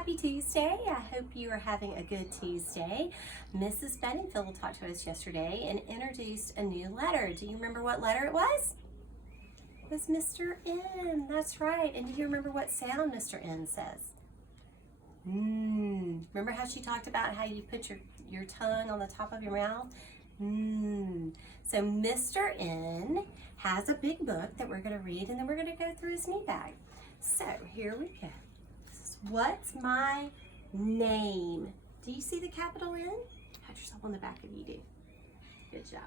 Happy Tuesday. I hope you are having a good Tuesday. Mrs. Benningfield talked to us yesterday and introduced a new letter. Do you remember what letter it was? It was Mr. N. That's right. And do you remember what sound Mr. N says? Remember how she talked about how you put your tongue on the top of your mouth? So Mr. N has a big book that we're going to read, and then we're going to go through his me bag. So here we go. What's my name? Do you see the capital N? Pat yourself on the back if you do. Good job.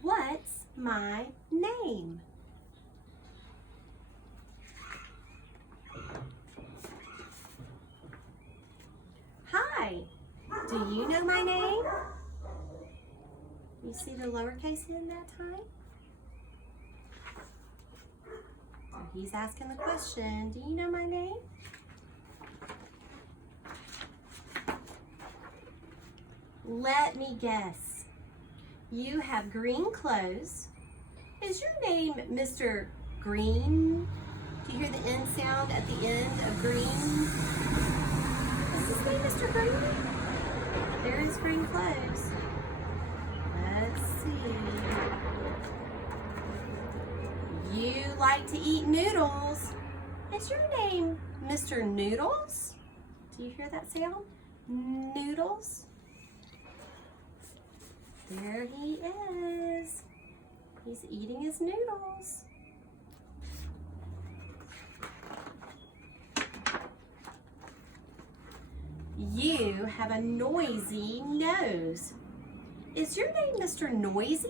What's my name? Hi. Do you know my name? You see the lowercase n that time? So he's asking the question, do you know my name? Let me guess. You have green clothes. Is your name Mr. Green? Do you hear the N sound at the end of green? Is his name Mr. Green? There is green clothes. Let's see. You like to eat noodles. Is your name Mr. Noodles? Do you hear that sound? Noodles. There he is. He's eating his noodles. You have a noisy nose. Is your name Mr. Noisy?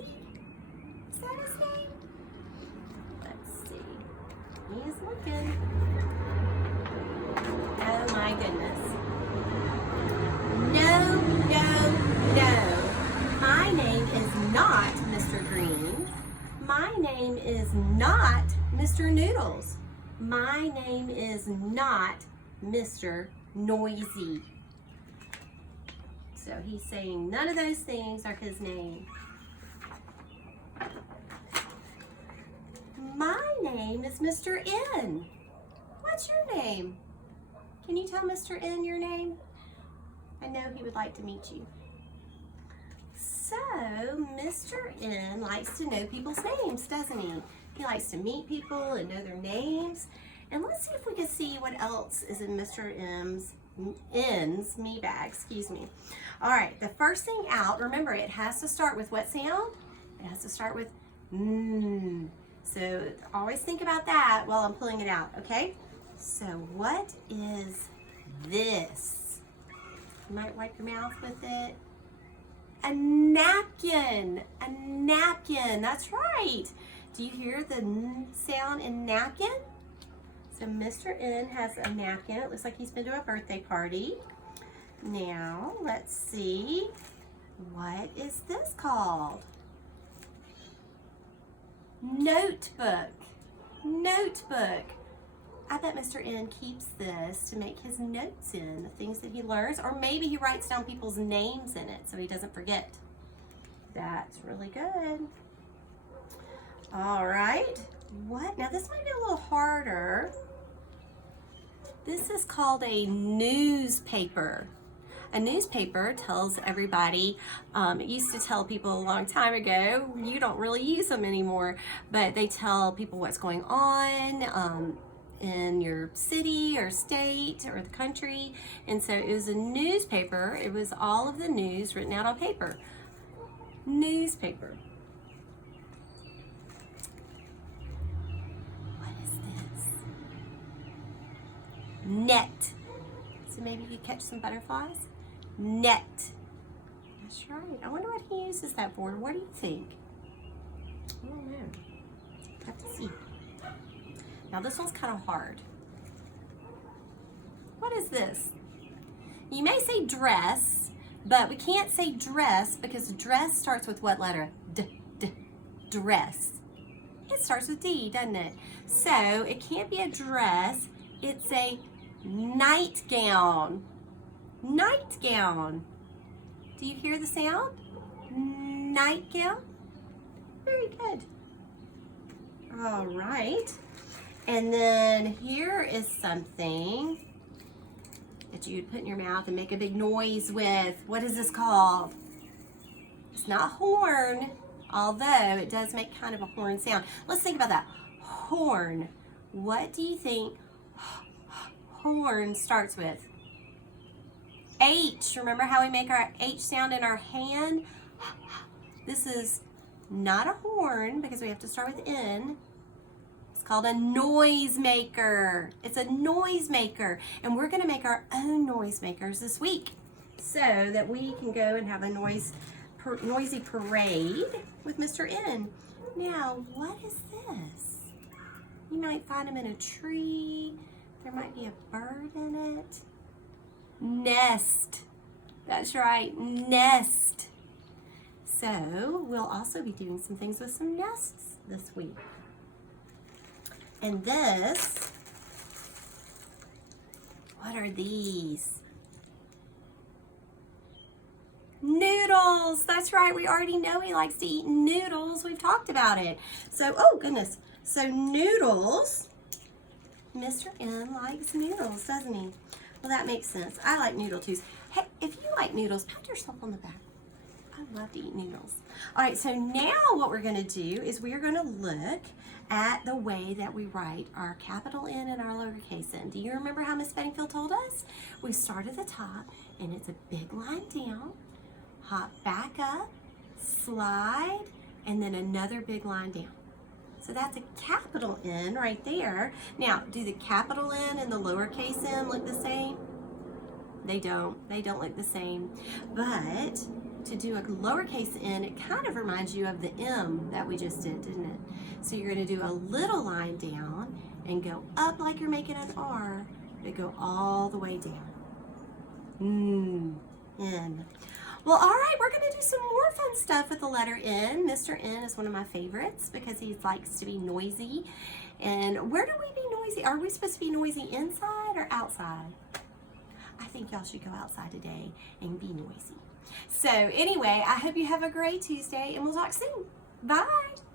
Is that his name? Let's see. He is looking. Oh my goodness. No. My name is not Mr. Green. My name is not Mr. Noodles. My name is not Mr. Noisy. So he's saying none of those things are his name. My name is Mr. N. What's your name? Can you tell Mr. N your name? I know he would like to meet you. So Mr. N likes to know people's names, doesn't he? He likes to meet people and know their names. And let's see if we can see what else is in Mr. N's me bag, excuse me. All right, the first thing out, remember it has to start with what sound? It has to start with So always think about that while I'm pulling it out, okay? So what is this? You might wipe your mouth with it. A napkin, that's right. Do you hear the N sound in napkin? So Mr. N has a napkin. It looks like he's been to a birthday party. Now, let's see. What is this called? Notebook. I bet Mr. N keeps this to make his notes in, the things that he learns, or maybe he writes down people's names in it so he doesn't forget. That's really good. All right. What? Now this might be a little harder. This is called a newspaper. A newspaper tells everybody, it used to tell people a long time ago, you don't really use them anymore, but they tell people what's going on in your city or state or the country. And so it was a newspaper. It was all of the news written out on paper. Newspaper. What is this? Net. So maybe you could catch some butterflies. Net. That's right. I wonder what he uses that for. What do you think? I don't know. Have to see. Now this one's kind of hard. What is this? You may say dress, but we can't say dress because dress starts with what letter? Dress. It starts with D, doesn't it? So it can't be a dress. It's a nightgown. Nightgown. Do you hear the sound? Nightgown. Very good. All right. And then here is something that you'd put in your mouth and make a big noise with. What is this called? It's not horn, although it does make kind of a horn sound. Let's think about that. Horn. What do you think horn starts with? H. Remember how we make our H sound in our hand? This is not a horn because we have to start with N. It's called a noise maker. It's a noise maker. And we're going to make our own noise makers this week so that we can go and have a noisy parade with Mr. N. Now, what is this? You might find him in a tree. There might be a bird in it. Nest. That's right, nest. So we'll also be doing some things with some nests this week. And this, what are these? Noodles. That's right, we already know he likes to eat noodles. We've talked about it. So, oh goodness. So noodles, Mr. N likes noodles, doesn't he? Well, that makes sense. I like noodle too. Hey, if you like noodles, pat yourself on the back. I love to eat noodles. All right, so now what we're going to do is we are going to look at the way that we write our capital N and our lowercase n. Do you remember how Miss Bedingfield told us? We start at the top, and it's a big line down, hop back up, slide, and then another big line down. So that's a capital N right there. Now, do the capital N and the lowercase n look the same? They don't. They don't look the same. But to do a lowercase n, it kind of reminds you of the M that we just did, didn't it? So you're going to do a little line down and go up like you're making an R, but go all the way down. N. Well, all right, we're going to do some more fun stuff with the letter N. Mr. N is one of my favorites because he likes to be noisy. And where do we be noisy? Are we supposed to be noisy inside or outside? I think y'all should go outside today and be noisy. So anyway, I hope you have a great Tuesday, and we'll talk soon. Bye.